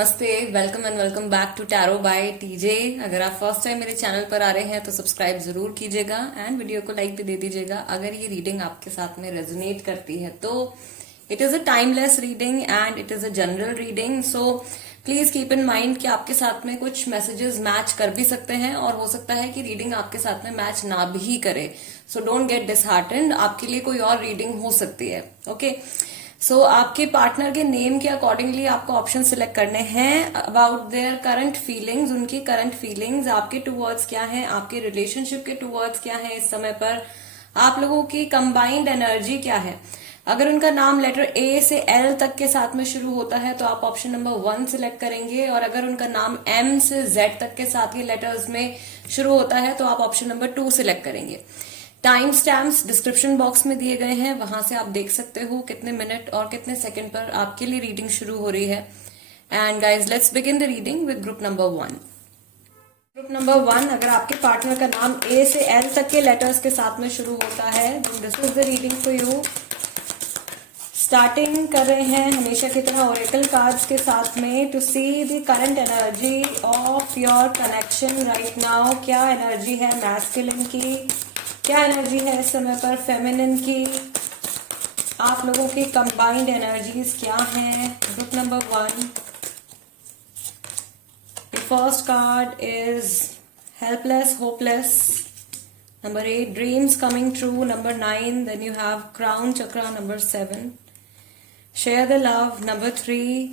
नमस्ते, welcome and welcome back to tarot by TJ. अगर आप फर्स्ट टाइम मेरे चैनल पर आ रहे हैं तो सब्सक्राइब जरूर कीजिएगा एंड वीडियो को लाइक भी दे दीजिएगा। अगर ये रीडिंग आपके साथ में रेजोनेट करती है तो it is a timeless reading and it is a general reading, so please keep in mind कि आपके साथ में कुछ मैसेजेस मैच कर भी सकते हैं और हो सकता है कि रीडिंग आपके साथ में मैच ना भी करे। सो डोंट गेट डिसहार्टेंड, आपके लिए कोई और रीडिंग हो सकती है। ओके, सो आपके पार्टनर के नेम के अकॉर्डिंगली आपको ऑप्शन सिलेक्ट करने हैं अबाउट देयर करंट फीलिंग्स। उनकी करंट फीलिंग्स आपके टूवर्ड्स क्या है, आपके रिलेशनशिप के टूवर्ड्स क्या है, इस समय पर आप लोगों की कंबाइंड एनर्जी क्या है। अगर उनका नाम लेटर ए से एल तक के साथ में शुरू होता है तो आप ऑप्शन नंबर 1 सिलेक्ट करेंगे, और अगर उनका नाम एम से जेड तक के साथ के लेटर्स में शुरू होता है तो आप ऑप्शन नंबर 2 सिलेक्ट करेंगे। टाइम स्टैम्प्स डिस्क्रिप्शन बॉक्स में दिए गए हैं, वहां से आप देख सकते हो कितने मिनट और कितने सेकंड पर आपके लिए रीडिंग शुरू हो रही है। And guys, let's begin the reading with group number 1। Group number 1, अगर आपके पार्टनर का नाम ए से एल तक के लेटर्स के साथ में शुरू होता है, this is the reading for you. Starting कर रहे हैं हमेशा की तरह ओरेकल कार्ड्स के साथ में to see the current energy of your connection right now. क्या एनर्जी है मैस्कुलिन की, क्या एनर्जी है इस समय पर फेमिनिन की, आप लोगों की कंबाइंड एनर्जीज क्या हैं। Group number 1, the first card is helpless hopeless, number 8 dreams coming true, number 9 then you have crown chakra, number 7 share the love, number 3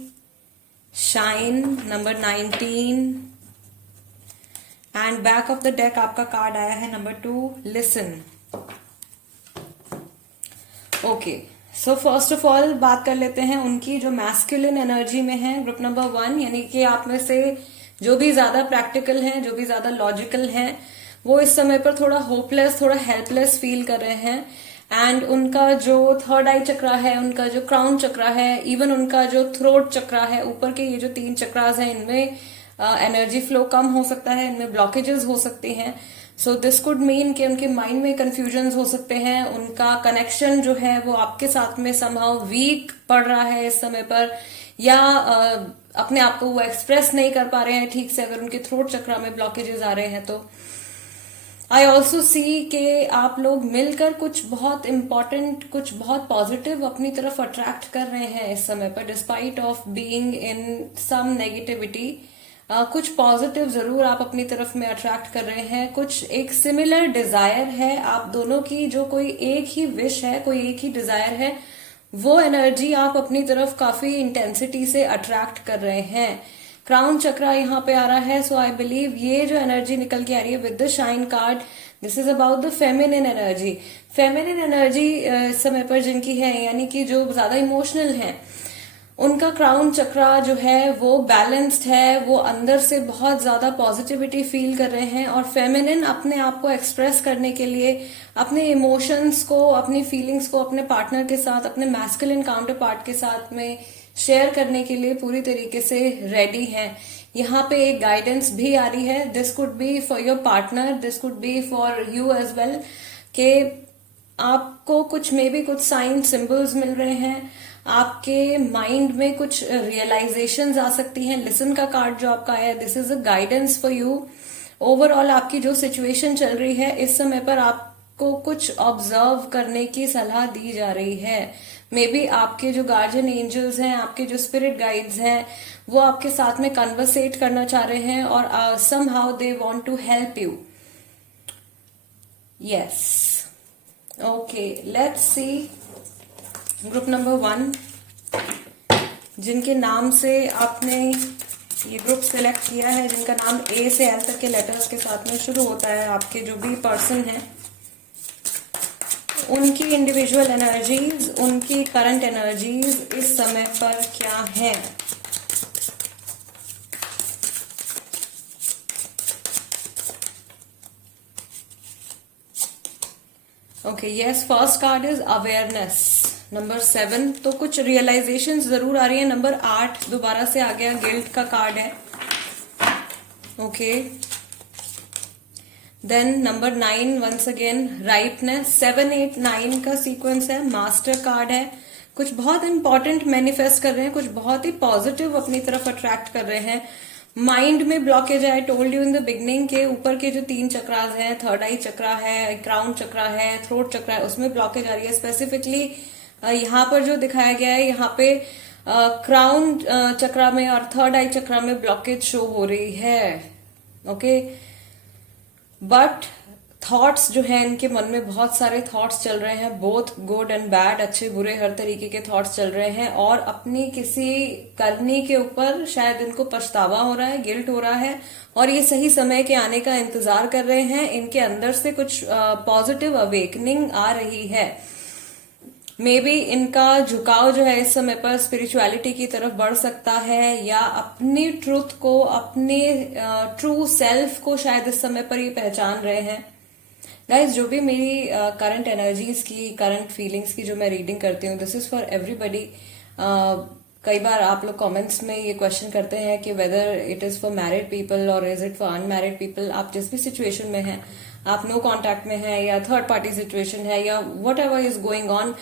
shine, number 19 and back of the deck आपका card आया है number 2 listen. Okay, so first of all बात कर लेते हैं उनकी जो masculine energy में है ग्रुप नंबर 1, यानी कि आप में से जो भी ज्यादा प्रैक्टिकल हैं, जो भी ज्यादा लॉजिकल हैं, वो इस समय पर थोड़ा होपलेस, थोड़ा हेल्पलेस फील कर रहे हैं। एंड उनका जो थर्ड आई चक्रा है, उनका जो क्राउन चक्रा है, इवन उनका जो थ्रोट चक्रा है, ऊपर के ये जो 3 चक्रास हैं, इनमें एनर्जी फ्लो कम हो सकता है, इनमें ब्लॉकेजेस हो सकती हैं। सो दिस कुड मीन कि उनके माइंड में कंफ्यूजन हो सकते हैं, उनका कनेक्शन जो है वो आपके साथ में समहाउ वीक पड़ रहा है इस समय पर, या अपने आप को वो एक्सप्रेस नहीं कर पा रहे हैं ठीक से, अगर उनके थ्रोट चक्रा में ब्लॉकेजेस आ रहे हैं तो। आई ऑल्सो सी कि आप लोग मिलकर कुछ बहुत इंपॉर्टेंट, कुछ बहुत पॉजिटिव अपनी तरफ अट्रैक्ट कर रहे हैं इस समय पर, despite of being in some negativity. कुछ पॉजिटिव जरूर आप अपनी तरफ में अट्रैक्ट कर रहे हैं, कुछ एक सिमिलर डिजायर है आप दोनों की, जो कोई एक ही विश है, कोई एक ही डिजायर है, वो एनर्जी आप अपनी तरफ काफी इंटेंसिटी से अट्रैक्ट कर रहे हैं। क्राउन चक्रा यहाँ पे आ रहा है, सो आई बिलीव ये जो एनर्जी निकल के आ रही है with the shine card, this is about the feminine energy. Feminine energy इस समय पर जिनकी है, यानी कि जो ज्यादा इमोशनल है, उनका क्राउन चक्रा जो है वो बैलेंस्ड है, वो अंदर से बहुत ज्यादा पॉजिटिविटी फील कर रहे हैं। और फेमिनिन अपने आप को एक्सप्रेस करने के लिए, अपने इमोशंस को, अपनी फीलिंग्स को अपने पार्टनर के साथ, अपने मैस्कुलिन काउंटर पार्ट के साथ में शेयर करने के लिए पूरी तरीके से रेडी हैं। यहाँ पे एक गाइडेंस भी आ रही है, this could be for your partner, this could be for you as well, के आपको कुछ मे बी कुछ साइन सिंबल्स मिल रहे हैं, आपके माइंड में कुछ रियलाइजेशंस आ सकती हैं। लिसन का कार्ड जो आपका है, this is a guidance for you. Overall आपकी जो सिचुएशन चल रही है इस समय पर, आपको कुछ ऑब्जर्व करने की सलाह दी जा रही है। मे बी आपके जो गार्जियन एंजल्स हैं, आपके जो स्पिरिट गाइड्स हैं, वो आपके साथ में कन्वर्सेट करना चाह रहे हैं और somehow they want to help you. Yes, okay, let's see group number 1, जिनके नाम से आपने ये ग्रुप सिलेक्ट किया है, जिनका नाम ए से एल तक के लेटर्स के साथ में शुरू होता है, आपके जो भी पर्सन है, उनकी इंडिविजुअल एनर्जीज, उनकी करंट एनर्जीज इस समय पर क्या है। Okay, yes, first card is awareness, number 7, तो कुछ रियलाइजेशन जरूर आ रही है। नंबर 8 दोबारा से आ गया, गिल्ट का कार्ड है। Okay, then number 9 once again ripeness, 7, 8, 9 का सीक्वेंस है, मास्टर कार्ड है, कुछ बहुत इंपॉर्टेंट मैनिफेस्ट कर रहे हैं, कुछ बहुत ही पॉजिटिव अपनी तरफ अट्रैक्ट कर रहे हैं। माइंड में ब्लॉकेज है, I told you in the beginning के ऊपर के जो 3 चक्रास हैं, थर्ड आई चक्रा है, क्राउन चक्रा है, थ्रोट चक्रा है, उसमें ब्लॉकेज आ रही है। स्पेसिफिकली यहाँ पर जो दिखाया गया है, यहाँ पे क्राउन चक्रा में और थर्ड आई चक्रा में ब्लॉकेज शो हो रही है। ओके, बट थॉट्स जो है, इनके मन में बहुत सारे थॉट्स चल रहे हैं, बोथ गुड एंड बैड, अच्छे बुरे हर तरीके के थॉट्स चल रहे हैं, और अपनी किसी करनी के ऊपर शायद इनको पछतावा हो रहा है, गिल्ट हो रहा है, और ये सही समय के आने का इंतजार कर रहे हैं। इनके अंदर से कुछ पॉजिटिव अवेकनिंग आ रही है। मे बी इनका झुकाव जो है इस समय पर स्पिरिचुअलिटी की तरफ बढ़ सकता है, या अपनी ट्रूथ को, अपने ट्रू सेल्फ को शायद इस समय पर ये पहचान रहे हैं। गाइज, जो भी मेरी करंट एनर्जीज की, करंट फीलिंग्स की जो मैं रीडिंग करती हूँ, दिस इज फॉर एवरीबडी। कई बार आप लोग कमेंट्स में ये क्वेश्चन करते हैं कि whether it is for married people और is it for unmarried people. आप जिस भी सिचुएशन में हैं, आप नो कॉन्टैक्ट में हैं, या थर्ड पार्टी सिचुएशन है, या what ever is going on,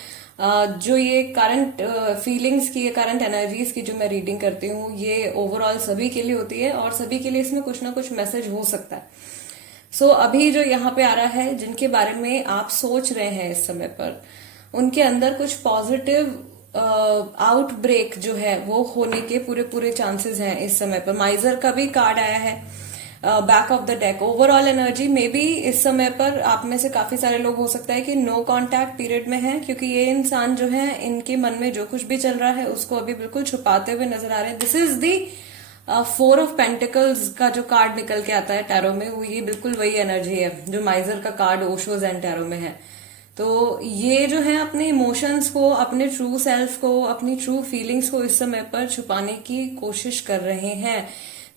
जो ये करंट फीलिंग्स की, करंट एनर्जीज की जो मैं रीडिंग करती हूँ, ये ओवरऑल सभी के लिए होती है, और सभी के लिए इसमें कुछ ना कुछ मैसेज हो सकता है। सो अभी जो यहाँ पे आ रहा है, जिनके बारे में आप सोच रहे हैं इस समय पर, उनके अंदर कुछ पॉजिटिव आउटब्रेक जो है वो होने के पूरे पूरे चांसेस हैं इस समय पर। माइजर का भी कार्ड आया है back of the deck. Overall energy में भी इस समय पर आप में से काफी सारे लोग हो सकता है कि नो कांटेक्ट पीरियड में हैं, क्योंकि ये इंसान जो है, इनके मन में जो कुछ भी चल रहा है उसको अभी बिल्कुल छुपाते हुए नजर आ रहे हैं। This is the 4 of pentacles का जो कार्ड निकल के आता है टैरो में, वो ये बिल्कुल वही एनर्जी है जो माइजर का कार्ड ओशोज एंड टैरो में है। तो ये जो है अपने इमोशंस को, अपने ट्रू सेल्फ को, अपनी ट्रू फीलिंग्स को इस समय पर छुपाने की कोशिश कर रहे हैं।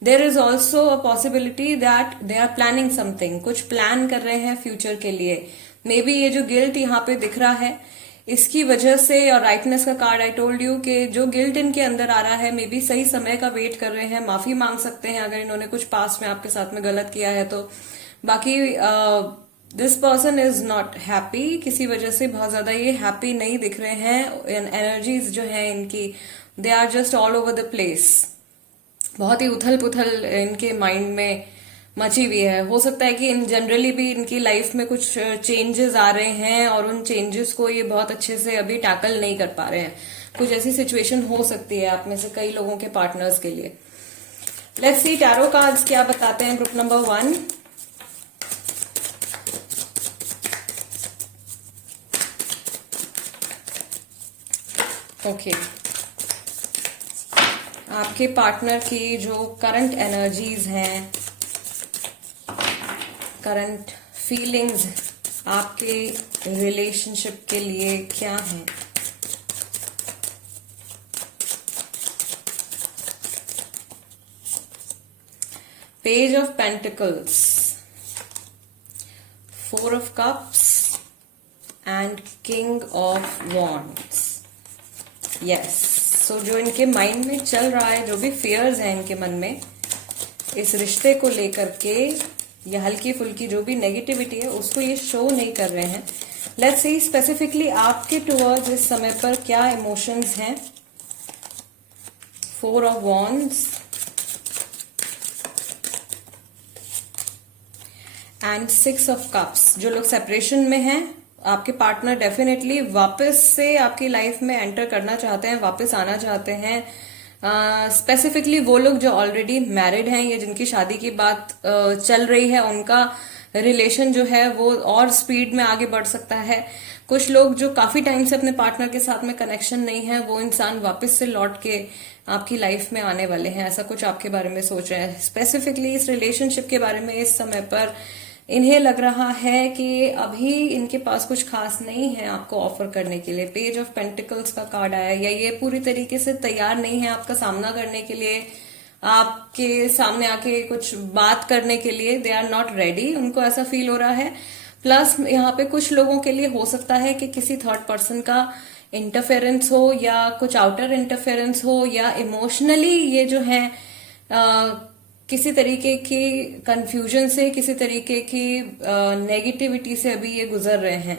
There is also a possibility that they are planning something, कुछ प्लान कर रहे हैं फ्यूचर के लिए। मे बी ये जो गिल्ट यहाँ पे दिख रहा है, इसकी वजह से, और राइटनेस का कार्ड, आई टोल्ड यू कि जो गिल्ट इनके अंदर आ रहा है, मे बी सही समय का वेट कर रहे हैं, माफी मांग सकते हैं अगर इन्होंने कुछ पास्ट में आपके साथ में गलत किया है तो। बाकी this person is not happy, किसी वजह से बहुत ज्यादा ये हैप्पी नहीं दिख रहे हैं। एनर्जीज जो है इनकी, they are just all over the place. बहुत ही उथल पुथल इनके माइंड में मची हुई है। हो सकता है कि इन जनरली भी इनकी लाइफ में कुछ चेंजेस आ रहे हैं, और उन चेंजेस को ये बहुत अच्छे से अभी टैकल नहीं कर पा रहे हैं। कुछ ऐसी सिचुएशन हो सकती है आप में से कई लोगों के पार्टनर्स के लिए। लेट्स सी टैरो कार्ड्स क्या बताते हैं ग्रुप नंबर 1। ओके, आपके पार्टनर की जो करंट एनर्जीज हैं, करंट फीलिंग्स आपके रिलेशनशिप के लिए क्या है। Page of pentacles, 4 of cups and king of wands. Yes, so जो इनके माइंड में चल रहा है, जो भी फियर्स हैं इनके मन में इस रिश्ते को लेकर के, या हल्की फुल्की जो भी नेगेटिविटी है, उसको ये शो नहीं कर रहे हैं। लेट्स सी स्पेसिफिकली आपके टुवर्ड्स इस समय पर क्या इमोशंस हैं। 4 of wands and 6 of cups. जो लोग सेपरेशन में हैं, आपके पार्टनर डेफिनेटली वापस से आपकी लाइफ में एंटर करना चाहते हैं, वापस आना चाहते हैं। स्पेसिफिकली वो लोग जो ऑलरेडी मैरिड हैं, या जिनकी शादी की बात चल रही है, उनका रिलेशन जो है वो और स्पीड में आगे बढ़ सकता है। कुछ लोग जो काफी टाइम से अपने पार्टनर के साथ में कनेक्शन नहीं है, वो इंसान वापस से लौट के आपकी लाइफ में आने वाले हैं, ऐसा कुछ आपके बारे में सोच रहे हैं। स्पेसिफिकली इस रिलेशनशिप के बारे में इस समय पर इन्हें लग रहा है कि अभी इनके पास कुछ खास नहीं है आपको ऑफर करने के लिए। पेज ऑफ पेंटिकल्स का कार्ड आया, या ये पूरी तरीके से तैयार नहीं है आपका सामना करने के लिए, आपके सामने आके कुछ बात करने के लिए। दे आर नॉट रेडी, उनको ऐसा फील हो रहा है। प्लस यहाँ पे कुछ लोगों के लिए हो सकता है कि किसी थर्ड पर्सन का इंटरफेरेंस हो, या कुछ आउटर इंटरफेरेंस हो, या इमोशनली ये जो है किसी तरीके की कंफ्यूजन से, किसी तरीके की नेगेटिविटी से अभी ये गुजर रहे हैं।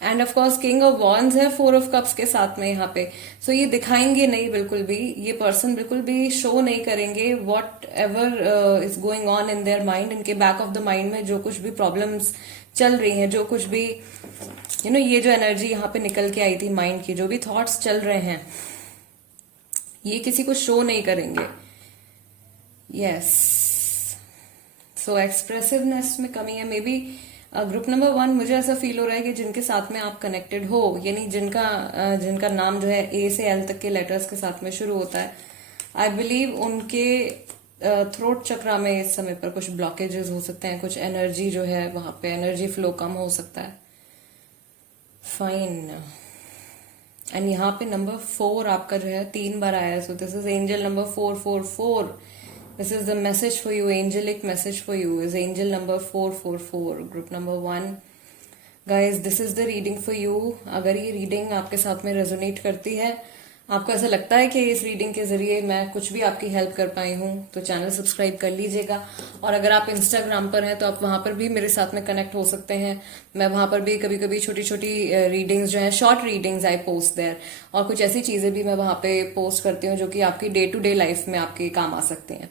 End of course king of wands है 4 ऑफ कप्स के साथ में यहाँ पे। सो ये दिखाएंगे नहीं बिल्कुल भी, ये पर्सन बिल्कुल भी शो नहीं करेंगे what ever is going on in their mind. इनके बैक ऑफ द माइंड में जो कुछ भी प्रॉब्लम्स चल रही हैं, जो कुछ भी ये जो एनर्जी यहाँ पे निकल के आई थी माइंड की, जो भी थॉट्स चल रहे हैं, ये किसी को शो नहीं करेंगे। यस, सो एक्सप्रेसिवनेस में कमी है। मे बी ग्रुप नंबर 1 मुझे ऐसा फील हो रहा है कि जिनके साथ में आप कनेक्टेड हो, यानी जिनका नाम जो है ए से एल तक के लेटर्स के साथ में शुरू होता है, आई बिलीव उनके थ्रोट चक्रा में इस समय पर कुछ ब्लॉकेजेस हो सकते हैं, कुछ एनर्जी जो है वहां पे एनर्जी फ्लो कम हो सकता है। फाइन। एंड यहाँ पे नंबर 4 आपका जो है 3 बार आया, so this is angel number 444। This is the message for you, angelic message for you is angel number 444, group number 1। Guys, this is the reading for you. अगर ये रीडिंग आपके साथ में रेजोनेट करती है, आपको ऐसा लगता है कि इस रीडिंग के जरिए मैं कुछ भी आपकी हेल्प कर पाई हूं, तो चैनल सब्सक्राइब कर लीजिएगा। और अगर आप इंस्टाग्राम पर हैं तो आप वहां पर भी मेरे साथ में कनेक्ट हो सकते हैं। मैं वहां पर भी कभी कभी छोटी छोटी रीडिंग्स जो है, short readings I post there, और कुछ ऐसी चीजें भी मैं वहां पे पोस्ट करती हूँ जो कि आपकी डे टू डे लाइफ में आपके काम आ सकते हैं।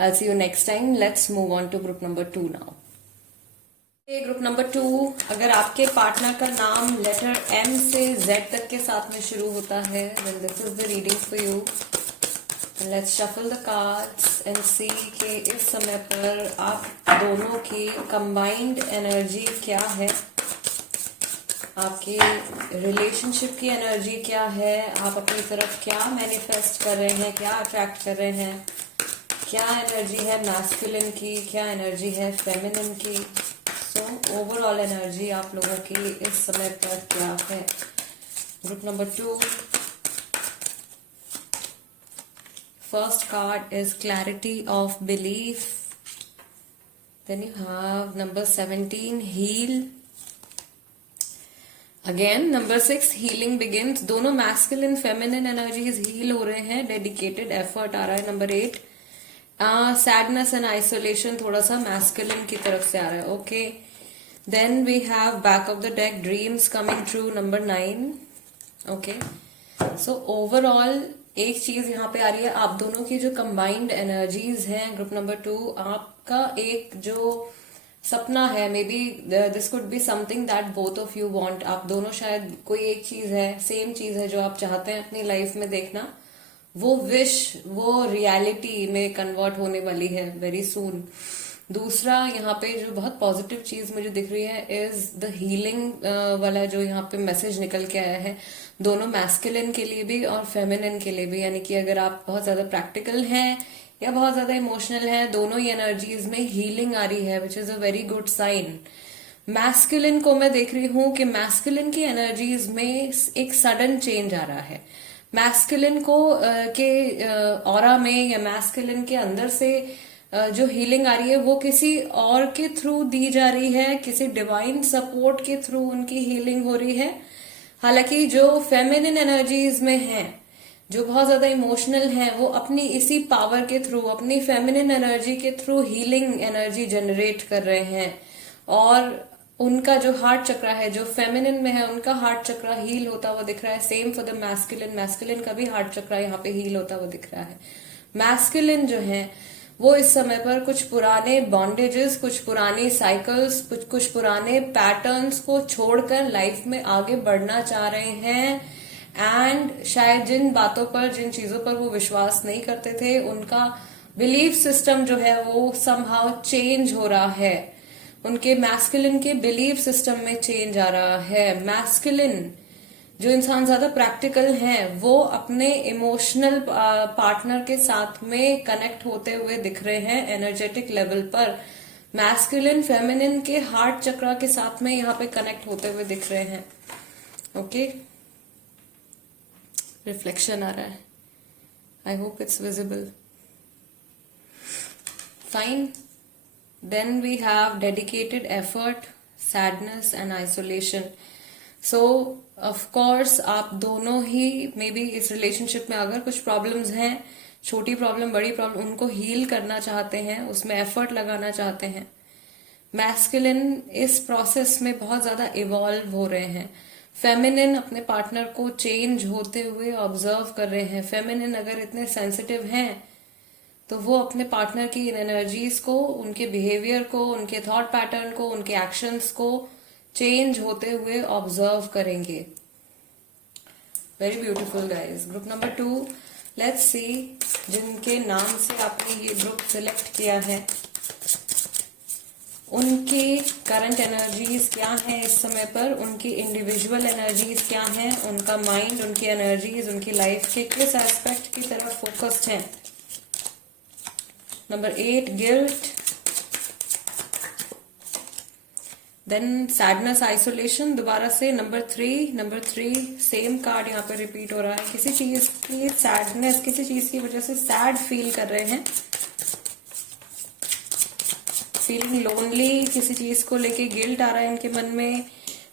I see you next time. Let's move on to group number 2 now. Group number 2, अगर आपके पार्टनर का नाम लेटर M से Z तक के साथ में शुरू होता है, then this is the reading for you. Let's shuffle the cards and see कि इस समय पर आप दोनों की कंबाइंड एनर्जी क्या है, आपकी रिलेशनशिप की एनर्जी क्या है, आप अपनी तरफ क्या मैनिफेस्ट कर रहे हैं, क्या अट्रैक्ट कर रहे हैं, क्या एनर्जी है मैस्कुलिन की, क्या एनर्जी है फेमिनिन की। सो ओवरऑल एनर्जी आप लोगों की इस समय पर क्या है। Group number 2, first card is clarity of belief. Then you have number 17, heal. Again number 6, healing begins. दोनों मैस्कुलिन फेमिनिन एनर्जीज हील हो रहे हैं, डेडिकेटेड एफर्ट आ रहा है। नंबर 8, सैडनेस एंड आइसोलेशन थोड़ा सा मैस्कुलिन की तरफ से आ रहा है। Okay, then we have back of the deck dreams coming true, number 9। Okay, so overall एक चीज यहाँ पे आ रही है, आप दोनों की जो कंबाइंड एनर्जीज हैं ग्रुप नंबर 2, आपका एक जो सपना है, may be this could be something that both of you want. आप दोनों शायद कोई एक चीज है, सेम चीज है जो आप चाहते हैं अपनी लाइफ में देखना, वो विश, वो रियलिटी में कन्वर्ट होने वाली है वेरी सून। दूसरा यहाँ पे जो बहुत पॉजिटिव चीज मुझे दिख रही है इज द हीलिंग वाला जो यहाँ पे मैसेज निकल के आया है, दोनों मैस्कुलिन के लिए भी और फेमिनिन के लिए भी। यानी कि अगर आप बहुत ज्यादा प्रैक्टिकल हैं या बहुत ज्यादा इमोशनल हैं, दोनों ही एनर्जीज में हीलिंग आ रही है, which is a very good sign. Masculine को मैं देख रही हूँ कि मैस्कुलिन की एनर्जीज में एक सडन चेंज आ रहा है। मैस्कुलिन को के ऑरा में या मैस्कुलिन के अंदर से जो हीलिंग आ रही है वो किसी और के थ्रू दी जा रही है, किसी डिवाइन सपोर्ट के थ्रू उनकी हीलिंग हो रही है। हालांकि जो फेमिनिन एनर्जीज में हैं, जो बहुत ज्यादा इमोशनल हैं, वो अपनी इसी पावर के थ्रू, अपनी फेमिनिन एनर्जी के थ्रू हीलिंग एनर्जी जनरेट कर रहे हैं। और उनका जो हार्ट चक्रा है, जो फेमिनिन में है, उनका हार्ट चक्रा हील होता हुआ दिख रहा है। Same for the masculine, masculine का भी हार्ट चक्रा यहाँ पे हील होता हुआ दिख रहा है। मैस्कुलिन जो है वो इस समय पर कुछ पुराने बॉन्डेजेस, कुछ पुरानी साइकिल्स, कुछ पुराने पैटर्न्स को छोड़कर लाइफ में आगे बढ़ना चाह रहे हैं। एंड शायद जिन बातों पर, जिन चीजों पर वो विश्वास नहीं करते थे, उनका बिलीफ सिस्टम जो है वो समहाउ चेंज हो रहा है। उनके मैस्कुलिन के बिलीफ सिस्टम में चेंज आ रहा है। मैस्कुलिन जो इंसान ज्यादा प्रैक्टिकल हैं, वो अपने इमोशनल पार्टनर के साथ में कनेक्ट होते हुए दिख रहे हैं एनर्जेटिक लेवल पर। मैस्कुलिन फेमिनिन के हार्ट चक्रा के साथ में यहाँ पे कनेक्ट होते हुए दिख रहे हैं। ओके, रिफ्लेक्शन आ रहा है, I hope it's visible. Fine, then we have dedicated effort, sadness and isolation. So of course आप दोनों ही मे बी इस रिलेशनशिप में अगर कुछ प्रॉब्लम्स हैं, छोटी प्रॉब्लम, बड़ी प्रॉब्लम, उनको हील करना चाहते हैं, उसमें एफर्ट लगाना चाहते हैं। मैस्कुलिन इस प्रोसेस में बहुत ज्यादा इवॉल्व हो रहे हैं। फेमिनिन अपने पार्टनर को चेंज होते हुए ऑब्जर्व कर रहे हैं। फेमिनिन अगर इतने सेंसिटिव हैं तो वो अपने पार्टनर की इन एनर्जीज को, उनके बिहेवियर को, उनके थॉट पैटर्न को, उनके एक्शंस को चेंज होते हुए ऑब्जर्व करेंगे। Very beautiful guys. Group number 2, let's see जिनके नाम से आपने ये ग्रुप सिलेक्ट किया है उनकी करंट एनर्जीज क्या हैं इस समय पर, उनकी इंडिविजुअल एनर्जीज क्या हैं, उनका माइंड, उनकी एनर्जीज उनकी लाइफ के किस एस्पेक्ट की तरफ फोकस्ड हैं। Number 8 guilt, then sadness, isolation. दोबारा से नंबर 3 सेम कार्ड यहाँ पर रिपीट हो रहा है। किसी चीज की सैडनेस, किसी चीज की वजह से सैड फील कर रहे हैं, फीलिंग लोनली, किसी चीज को लेके गिल्ट आ रहा है इनके मन में।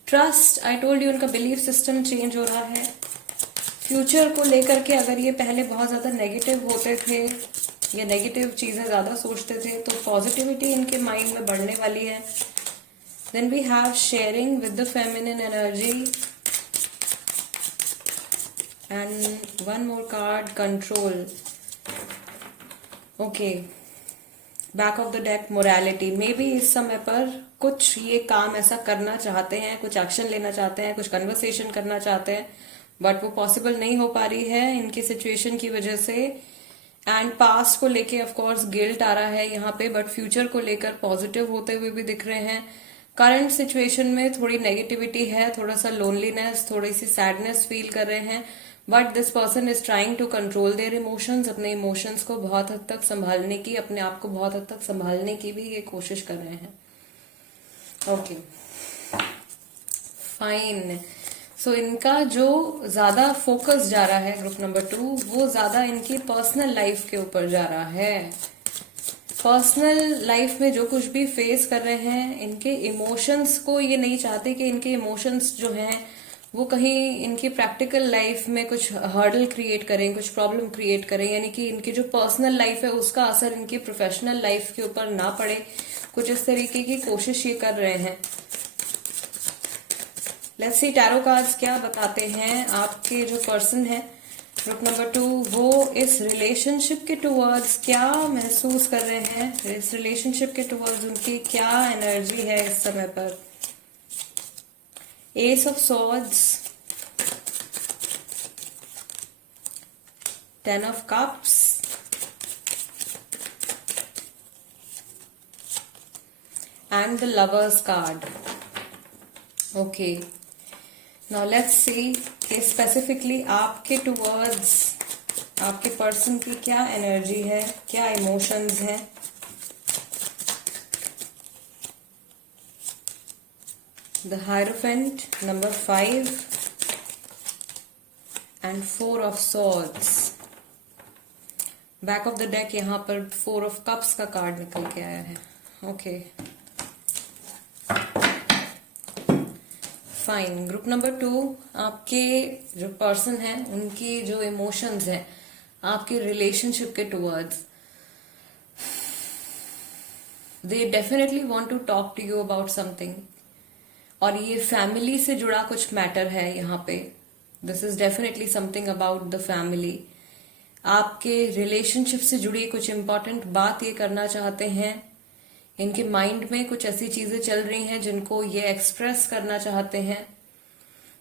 ट्रस्ट, आई टोल्ड यू, उनका बिलीफ सिस्टम चेंज हो रहा है। फ्यूचर को लेकर के अगर ये पहले बहुत ज्यादा नेगेटिव होते थे या नेगेटिव चीजें ज्यादा सोचते थे तो पॉजिटिविटी इनके माइंड में बढ़ने वाली है। Then we have sharing with the feminine energy and one more card, control. Okay, back of the deck, morality. May be इस समय पर कुछ ये काम ऐसा करना चाहते हैं, कुछ एक्शन लेना चाहते हैं, कुछ कन्वर्सेशन करना चाहते हैं, बट वो पॉसिबल नहीं हो पा रही है इनकी सिचुएशन की वजह से। एंड पास्ट को लेके ऑफ कोर्स गिल्ट आ रहा है यहाँ पे, बट फ्यूचर को लेकर पॉजिटिव होते हुए भी दिख रहे हैं। करंट सिचुएशन में थोड़ी नेगेटिविटी है, थोड़ा सा लोनलीनेस, थोड़ी सी सैडनेस फील कर रहे हैं, but this person is trying to control their emotions. अपने इमोशंस को बहुत हद तक संभालने की, अपने आप को बहुत हद तक संभालने की भी ये कोशिश कर रहे हैं। Okay, fine. सो इनका जो ज्यादा फोकस जा रहा है ग्रुप नंबर 2, वो ज्यादा इनकी पर्सनल लाइफ के ऊपर जा रहा है। पर्सनल लाइफ में जो कुछ भी फेस कर रहे हैं, इनके इमोशंस को ये नहीं चाहते कि इनके इमोशंस जो हैं वो कहीं इनकी प्रैक्टिकल लाइफ में कुछ हर्डल क्रिएट करें, कुछ प्रॉब्लम क्रिएट करें, यानी कि इनकी जो पर्सनल लाइफ है उसका असर इनकी प्रोफेशनल लाइफ के ऊपर ना पड़े, कुछ इस तरीके की कोशिश ये कर रहे हैं। लेट्स सी टैरो कार्ड्स क्या बताते हैं आपके जो पर्सन है ग्रुप नंबर 2, वो इस रिलेशनशिप के टुवर्ड्स क्या महसूस कर रहे हैं, इस रिलेशनशिप के टुवर्ड्स उनकी क्या एनर्जी है इस समय पर। Ace of Swords, 10 of Cups, and the Lovers card. Okay, now let's see कि स्पेसिफिकली आपके टुवर्ड्स आपके पर्सन की क्या एनर्जी है, क्या इमोशंस हैं। The Hierophant, number 5 and 4 of Swords. Back of the deck यहाँ पर 4 of Cups का कार्ड निकल के आया है। Okay, fine. ग्रुप नंबर 2, आपके जो पर्सन है उनकी जो इमोशंस हैं आपके रिलेशनशिप के towards, they definitely want to talk to you about something, और ये फैमिली से जुड़ा कुछ मैटर है यहाँ पे। This is definitely something about the family. आपके रिलेशनशिप से जुड़ी कुछ इंपॉर्टेंट बात ये करना चाहते हैं। इनके माइंड में कुछ ऐसी चीजें चल रही हैं जिनको ये एक्सप्रेस करना चाहते हैं।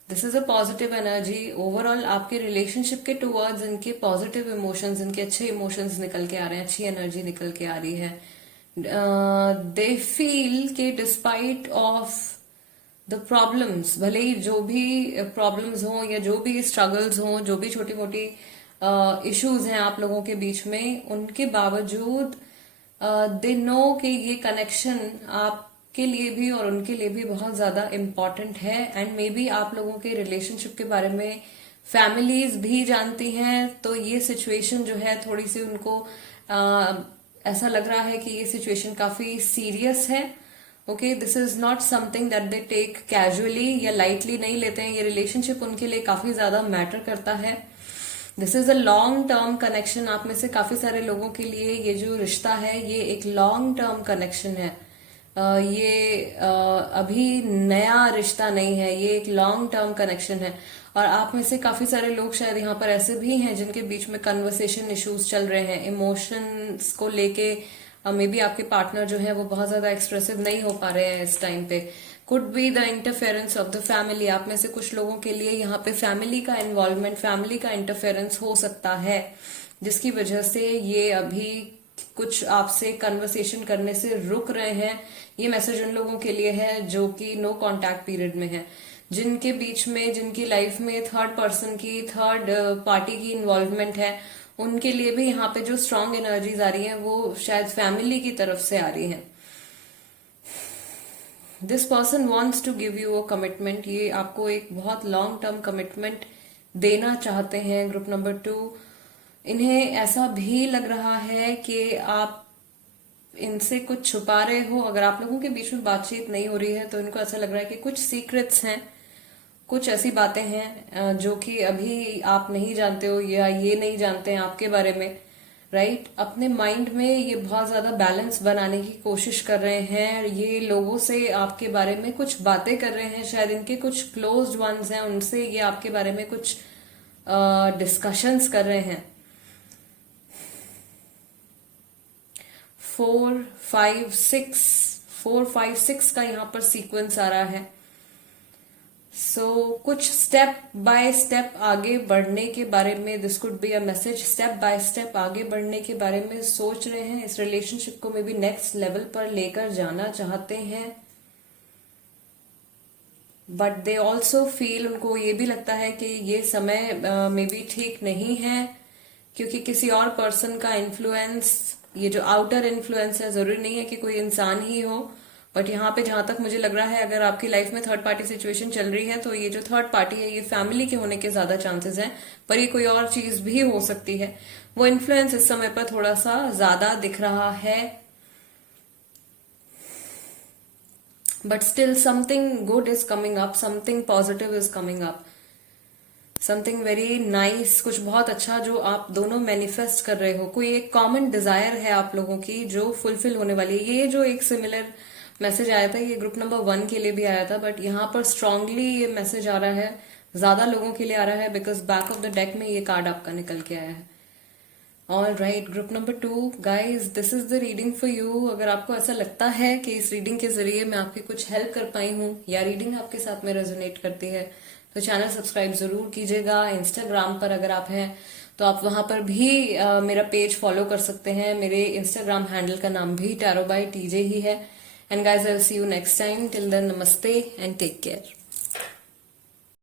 This is a positive energy. Overall आपके रिलेशनशिप के टुवर्ड्स इनके पॉजिटिव इमोशंस, इनके अच्छे इमोशंस निकल के आ रहे हैं, अच्छी एनर्जी निकल के आ रही है। दे फील कि डिस्पाइट ऑफ द प्रॉब्लम्स, भले ही जो भी प्रॉब्लम्स हों या जो भी स्ट्रगल्स हों, जो भी छोटी मोटी इश्यूज हैं आप लोगों के बीच में, उनके बावजूद दे नो कि ये कनेक्शन आपके लिए भी और उनके लिए भी बहुत ज्यादा इम्पोर्टेंट है। एंड मे बी आप लोगों के रिलेशनशिप के बारे में फैमिलीज भी जानती हैं, तो ये सिचुएशन जो है थोड़ी सी उनको ऐसा लग रहा है कि ये सिचुएशन काफी सीरियस है। Okay, this is not something that they take casually या लाइटली नहीं लेते हैं। ये रिलेशनशिप उनके लिए काफी ज्यादा मैटर करता है। This is a long term connection. आप में से काफी सारे लोगों के लिए ये जो रिश्ता है ये एक लॉन्ग टर्म कनेक्शन है। ये अभी नया रिश्ता नहीं है, ये एक लॉन्ग टर्म कनेक्शन है। और आप में से काफी सारे लोग शायद यहाँ पर ऐसे भी हैं जिनके बीच में कन्वर्सेशन इश्यूज चल रहे हैं, इमोशंस को लेके। मे बी आपके पार्टनर जो है वो बहुत ज्यादा एक्सप्रेसिव नहीं हो पा रहे हैं इस टाइम पे। Could be the interference of the family. आप में से कुछ लोगों के लिए यहाँ पे फैमिली का इन्वॉल्वमेंट, फैमिली का इंटरफेरेंस हो सकता है, जिसकी वजह से ये अभी कुछ आपसे कन्वर्सेशन करने से रुक रहे हैं। ये मैसेज उन लोगों के लिए है जो कि नो कांटेक्ट पीरियड में है, जिनके बीच में, जिनकी लाइफ में थर्ड पर्सन की, थर्ड पार्टी की इन्वॉल्वमेंट है। उनके लिए भी यहाँ पे जो स्ट्रांग एनर्जीज आ रही हैं वो शायद फैमिली की तरफ से आ रही हैं। This person wants to give you a commitment. ये आपको एक बहुत लॉन्ग टर्म कमिटमेंट देना चाहते हैं। ग्रुप नंबर 2, इन्हें ऐसा भी लग रहा है कि आप इनसे कुछ छुपा रहे हो। अगर आप लोगों के बीच में बातचीत नहीं हो रही है तो इनको ऐसा लग रहा है कि कुछ सीक्रेट्स हैं, कुछ ऐसी बातें हैं जो कि अभी आप नहीं जानते हो या ये नहीं जानते हैं आपके बारे में, राइट। अपने माइंड में ये बहुत ज्यादा बैलेंस बनाने की कोशिश कर रहे हैं। ये लोगों से आपके बारे में कुछ बातें कर रहे हैं, शायद इनके कुछ क्लोज्ड वंस हैं, उनसे ये आपके बारे में कुछ डिस्कशंस कर रहे हैं। 4, 5, 6 का यहाँ पर सीक्वेंस आ रहा है। कुछ स्टेप बाय स्टेप आगे बढ़ने के बारे में, this could be a message. Step by step आगे बढ़ने के बारे में सोच रहे हैं। इस रिलेशनशिप को मे बी नेक्स्ट लेवल पर लेकर जाना चाहते हैं। बट दे ऑल्सो फील, उनको ये भी लगता है कि ये समय मे बी ठीक नहीं है, क्योंकि किसी और पर्सन का इन्फ्लुएंस, ये जो आउटर इन्फ्लुएंस है, जरूरी नहीं है कि कोई इंसान ही हो, बट यहाँ पे जहां तक मुझे लग रहा है, अगर आपकी लाइफ में थर्ड पार्टी सिचुएशन चल रही है तो ये जो थर्ड पार्टी है ये फैमिली के होने के ज्यादा चांसेस हैं, पर ये कोई और चीज भी हो सकती है। वो इन्फ्लुएंस इस समय पर थोड़ा सा ज्यादा दिख रहा है, but still something good is coming up, something positive is coming up, something very nice, कुछ बहुत अच्छा जो आप दोनों मैनिफेस्ट कर रहे हो। कोई एक कॉमन डिजायर है आप लोगों की जो फुलफिल होने वाली है। ये जो एक सिमिलर मैसेज आया था ये ग्रुप नंबर 1 के लिए भी आया था, बट यहाँ पर स्ट्रांगली ये मैसेज आ रहा है, ज्यादा लोगों के लिए आ रहा है, because back of the deck में ये कार्ड आपका निकल के आया है। All right, group number 2 guys, this is the reading for you. अगर आपको ऐसा लगता है कि इस रीडिंग के जरिए मैं आपकी कुछ हेल्प कर पाई हूँ या रीडिंग आपके साथ में रेजोनेट करती है तो चैनल सब्सक्राइब जरूर कीजिएगा। इंस्टाग्राम पर अगर आप हैं तो आप वहां पर भी मेरा पेज फॉलो कर सकते हैं। मेरे इंस्टाग्राम हैंडल का नाम भी tarot by TJ ही है। And guys, I'll see you next time. Till then, namaste and take care.